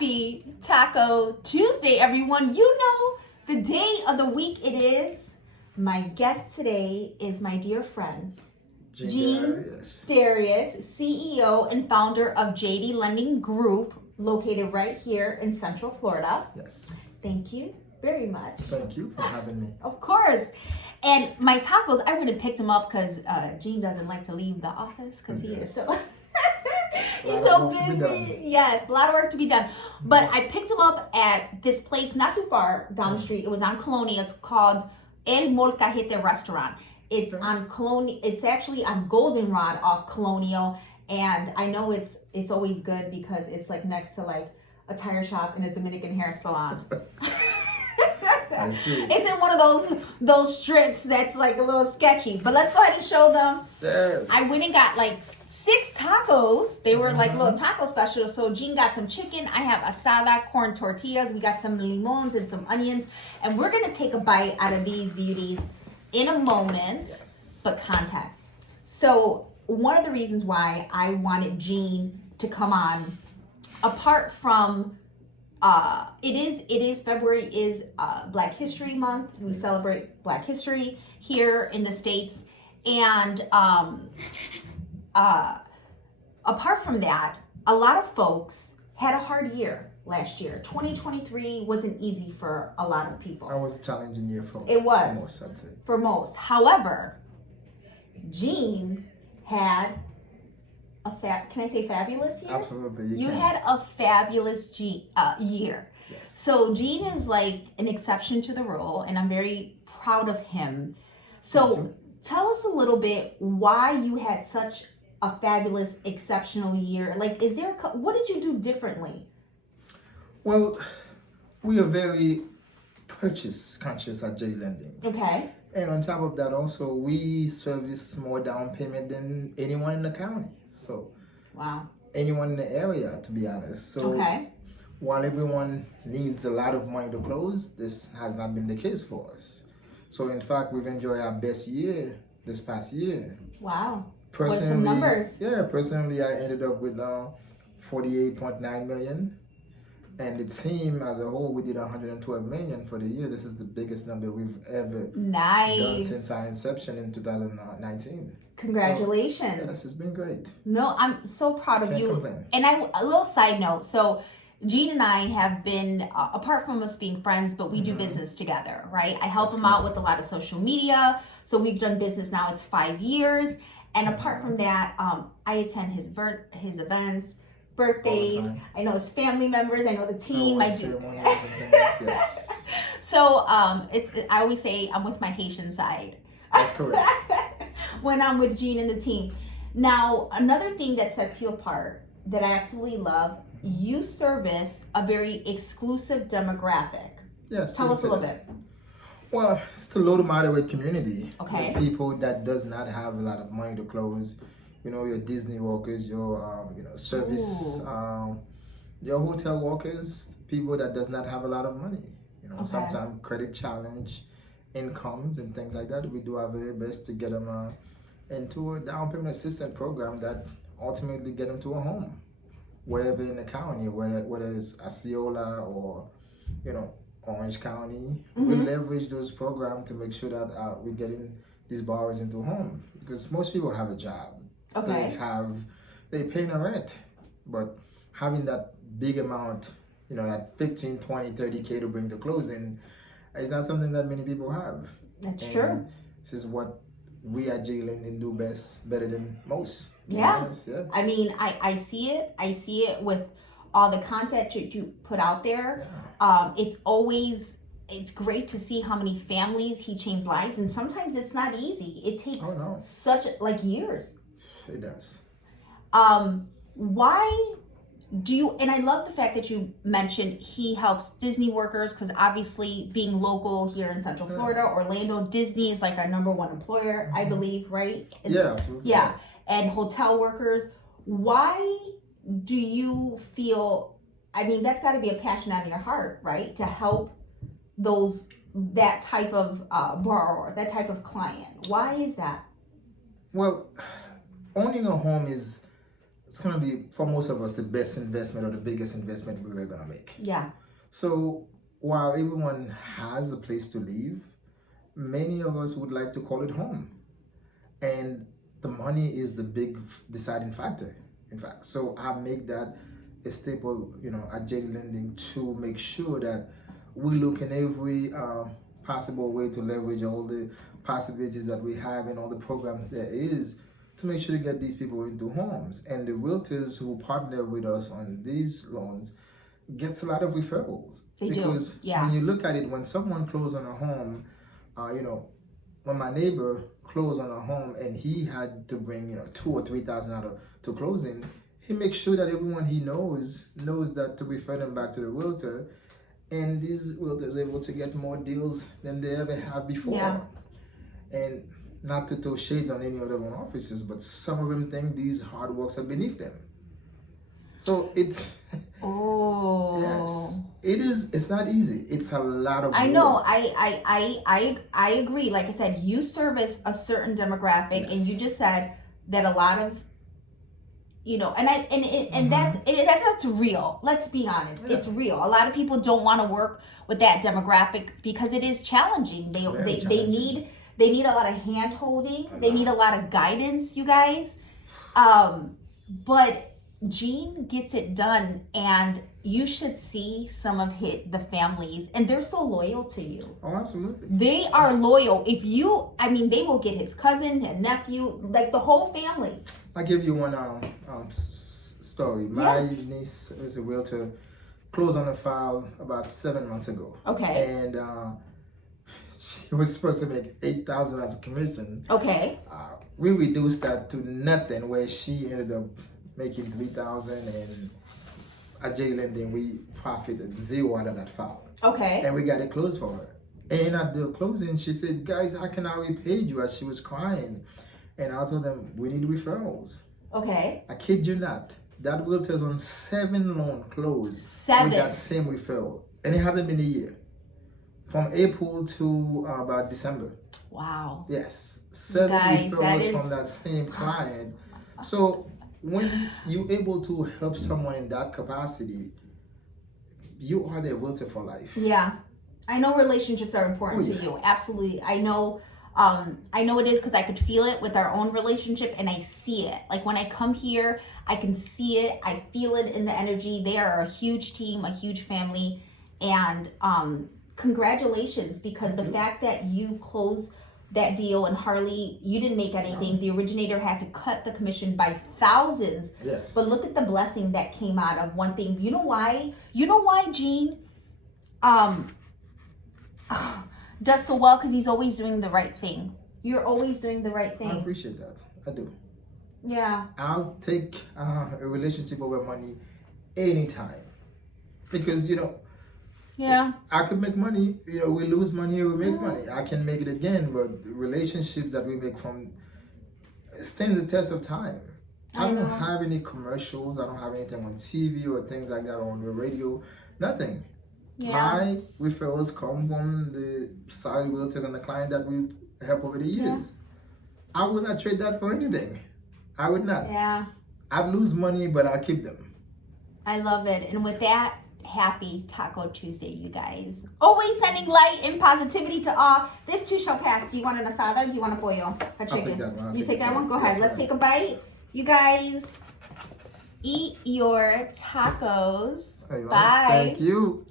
Happy Taco Tuesday, everyone. You know the day of the week it is. My guest today is my dear friend, Darius. CEO and founder of JD Lending Group, located right here in Central Florida. Yes. Thank you very much. Thank you for having me. Of course. And my tacos, I wouldn't have picked them up because Gene doesn't like to leave the office because he is so... He's so busy. Yes, a lot of work to be done. But I picked him up at this place not too far down the street. It was on Colonial. It's called El Molcajete Restaurant. It's on Colonial. It's actually on Goldenrod off Colonial. And I know it's always good because it's like next to like a tire shop and a Dominican hair salon. I see. It's in one of those strips that's like a little sketchy. But let's go ahead and show them. Yes. I went and got like 6 tacos. They were like little taco specials. So Gene got some chicken. I have asada, corn tortillas. We got some limons and some onions. And we're going to take a bite out of these beauties in a moment. Yes. But contact. So one of the reasons why I wanted Gene to come on, apart from it is February is Black History Month. We celebrate Black History here in the States. And apart from that, a lot of folks had a hard year last year. 2023 wasn't easy for a lot of people. That was a challenging year for most, I'd say. For most. However, Gene had can I say fabulous year? Absolutely. You had a fabulous year. Yes. So Gene is like an exception to the rule, and I'm very proud of him. So tell us a little bit why you had such a fabulous, exceptional year. Like, what did you do differently? Well, we are very purchase conscious at J Lending. Okay. And on top of that, also, we service more down payment than anyone in the county. So, wow. Anyone in the area, to be honest. So, while everyone needs a lot of money to close, this has not been the case for us. So, in fact, we've enjoyed our best year this past year. Wow. Personally, what are some numbers? Yeah, personally, I ended up with 48.9 million. And the team as a whole, we did 112 million for the year. This is the biggest number we've ever done since our inception in 2019. Congratulations. So, yes, it's been great. No, I'm so proud of Can't you. complain. And a little side note. So Gene and I have been, apart from us being friends, but we do business together, right? I help him out with a lot of social media. So we've done business now, it's 5 years. And apart from that, I attend his events, birthdays. I know his family members. I know the team. I do. Yes. So I always say I'm with my Haitian side. That's correct. When I'm with Gene and the team. Now, another thing that sets you apart that I absolutely love, you service a very exclusive demographic. Yes. Tell us a little bit. Well, it's the low to moderate community. Okay. The people that does not have a lot of money to close. You know, your Disney workers, your service, your hotel workers, people that does not have a lot of money. You know, sometimes credit challenge, incomes and things like that. We do our very best to get them into a down payment assistance program that ultimately get them to a home, wherever in the county, whether it's Osceola or, Orange County. We leverage those programs to make sure that we're getting these borrowers into a home, because most people have a job. Okay. They pay the rent, but having that big amount, that 15, 20, 30K to bring to closing is not something that many people have. That's true. This is what we at J Lending do better than most. Yeah. Yeah. I mean, I see it. I see it with all the content you put out there. Yeah. It's great to see how many families he changed lives, and sometimes it's not easy. It takes such years. It does. Why do you, and I love the fact that you mentioned he helps Disney workers, because obviously being local here in Central Florida, Orlando, Disney is like our #1 employer, I believe, right? Yeah, absolutely. Yeah, and hotel workers. Why do you feel, I mean, that's got to be a passion on your heart, right? To help that type of borrower, that type of client. Why is that? Well, owning a home is it's gonna be, for most of us, the best investment or the biggest investment we're gonna make. Yeah. So while everyone has a place to live, many of us would like to call it home. And the money is the big deciding factor, in fact. So I make that a staple, at JD Lending, to make sure that we look in every possible way to leverage all the possibilities that we have and all the programs there is to make sure to get these people into homes. And the realtors who partner with us on these loans gets a lot of referrals. Because when you look at it, when someone closed on a home, when my neighbor closed on a home and he had to bring $2,000 or $3,000 out to closing, he makes sure that everyone he knows that to refer them back to the realtor, and these realtors are able to get more deals than they ever have before. Yeah. And not to throw shades on any other loan officers, but some of them think these hard works are beneath them. So it's yes, it is. It's not easy. It's a lot of work. I know. I agree. Like I said, you service a certain demographic, and you just said that a lot of, that's real. Let's be honest. Yeah. It's real. A lot of people don't want to work with that demographic because it is challenging. They need a lot of hand holding. They need a lot of guidance, you guys. But Gene gets it done, and you should see some of the families, and they're so loyal to you. Oh, absolutely. They are loyal. They will get his cousin and nephew, like the whole family. I'll give you one story. My niece is a realtor, closed on a file about 7 months ago. Okay. And she was supposed to make $8,000 as a commission. Okay. We reduced that to nothing, where she ended up making $3,000, and at JD Lending we profited zero out of that file. Okay. And we got it closed for her. And at the closing, she said, "Guys, how can I repay you?" As she was crying, and I told them, "We need referrals." Okay. I kid you not. That realtor's on 7 loans closed. 7. With that same referral, and it hasn't been a year. From April to about December. Wow. Yes, 7 referrals from that same client. So when you're able to help someone in that capacity, you are their realtor for life. Yeah. I know relationships are important to you. Absolutely. I know it is, because I could feel it with our own relationship, and I see it. Like when I come here, I can see it. I feel it in the energy. They are a huge team, a huge family. And congratulations, because the fact that you closed that deal, and Harley, you didn't make anything. No. The originator had to cut the commission by thousands. Yes. But look at the blessing that came out of one thing. You know why, Gene does so well? Because he's always doing the right thing. You're always doing the right thing. I appreciate that. I do. Yeah. I'll take a relationship over money anytime. Because, yeah, I could make money, we lose money, we make money. I can make it again, but the relationships that we make stands the test of time. I don't have any commercials, I don't have anything on TV or things like that, or on the radio, nothing. Yeah. My referrals come from the solid realtors and the client that we've helped over the years. Yeah. I would not trade that for anything. I would not. Yeah. I'd lose money, but I'll keep them. I love it. And with that, happy Taco Tuesday, you guys. Always sending light and positivity to all. This too shall pass. Do you want an asada or do you want a pollo? A chicken? I'll take that one. You take that one? Go ahead. Let's take a bite. You guys, eat your tacos. Bye. Thank you.